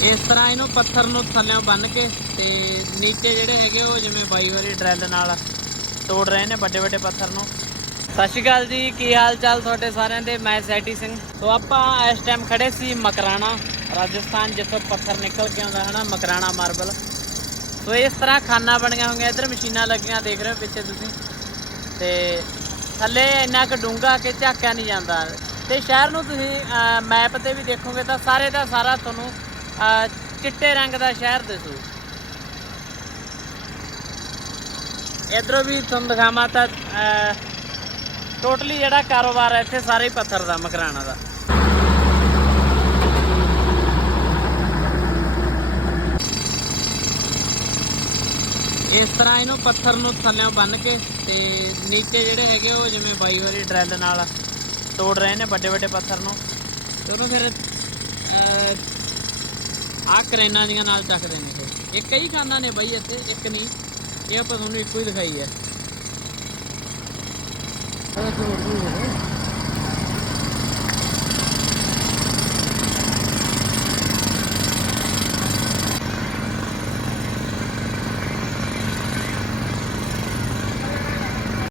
ਇਸ ਤਰ੍ਹਾਂ ਇਹਨੂੰ ਪੱਥਰ ਨੂੰ ਥੱਲੇੋਂ ਬੰਨ ਕੇ ਤੇ ਨੀਚੇ ਜਿਹੜੇ ਹੈਗੇ ਉਹ ਜਿਵੇਂ ਬਾਈ ਵਾਲੀ ਡਰੈਲ ਨਾਲ ਤੋੜ ਰਹੇ ਨੇ ਵੱਡੇ ਵੱਡੇ ਪੱਥਰ ਨੂੰ। ਸਤਿ ਸ਼੍ਰੀ ਅਕਾਲ ਜੀ, ਕੀ ਹਾਲ ਚਾਲ ਤੁਹਾਡੇ ਸਾਰਿਆਂ ਦੇ? ਮੈਂ ਸੈਟੀ ਸਿੰਘ। ਸੋ ਆਪਾਂ ਇਸ ਟਾਈਮ ਖੜੇ ਸੀ ਮਕਰਾਣਾ, ਰਾਜਸਥਾਨ, ਜਿੱਥੋਂ ਪੱਥਰ ਨਿਕਲ ਕੇ ਆਉਂਦਾ ਹੈ ਨਾ ਮਕਰਾਣਾ ਮਾਰਬਲ ਸੋ ਇਸ ਤਰ੍ਹਾਂ ਖਾਨਾ ਬਣੀਆਂ ਹੋਈਆਂ, ਇੱਧਰ ਮਸ਼ੀਨਾਂ ਲੱਗੀਆਂ, ਦੇਖ ਰਹੇ ਹੋ ਪਿੱਛੇ ਤੁਸੀਂ। ਤੇ ਥੱਲੇ ਇੰਨਾ ਕੁ ਡੂੰਘਾ ਕਿ ਝਾਕਿਆ ਨਹੀਂ ਜਾਂਦਾ। ਤੇ ਸ਼ਹਿਰ ਨੂੰ ਤੁਸੀਂ ਮੈਪ ਤੇ ਵੀ ਦੇਖੋਗੇ ਤਾਂ ਸਾਰੇ ਦਾ ਸਾਰਾ ਤੁਹਾਨੂੰ ਚਿੱਟੇ ਰੰਗ ਦਾ ਸ਼ਹਿਰ ਦਿਸੂ। ਇਧਰੋਂ ਵੀ ਤੁਹਾਨੂੰ ਦਿਖਾਵਾਂ ਤਾਂ ਟੋਟਲੀ ਜਿਹੜਾ ਕਾਰੋਬਾਰ ਹੈ ਇੱਥੇ ਸਾਰੇ ਹੀ ਪੱਥਰ ਦਾ, ਮਕਰਾਣਾ ਦਾ। ਇਸ ਤਰ੍ਹਾਂ ਇਹਨੂੰ ਪੱਥਰ ਨੂੰ ਥੱਲੇੋਂ ਬੰਨ ਕੇ ਤੇ ਨੀਚੇ ਜਿਹੜੇ ਹੈਗੇ ਉਹ ਜਿਵੇਂ ਬਾਈ ਵਾਲੀ ਡਰੈਲ ਨਾਲ ਤੋੜ ਰਹੇ ਨੇ ਵੱਡੇ ਵੱਡੇ ਪੱਥਰ ਨੂੰ। ਤੇ ਉਹਨੂੰ ਫਿਰ ਆ ਕਰੇਨਾਂ ਦੀਆਂ ਨਾਲ ਚੱਕਦੇ ਨੇ ਇਹ। ਇਹ ਕਈ ਖਾਨਾਂ ਨੇ ਬਾਈ ਇੱਥੇ, ਇੱਕ ਨਹੀਂ। ਇਹ ਆਪਾਂ ਤੁਹਾਨੂੰ ਇੱਕੋ ਹੀ ਦਿਖਾਈ ਹੈ।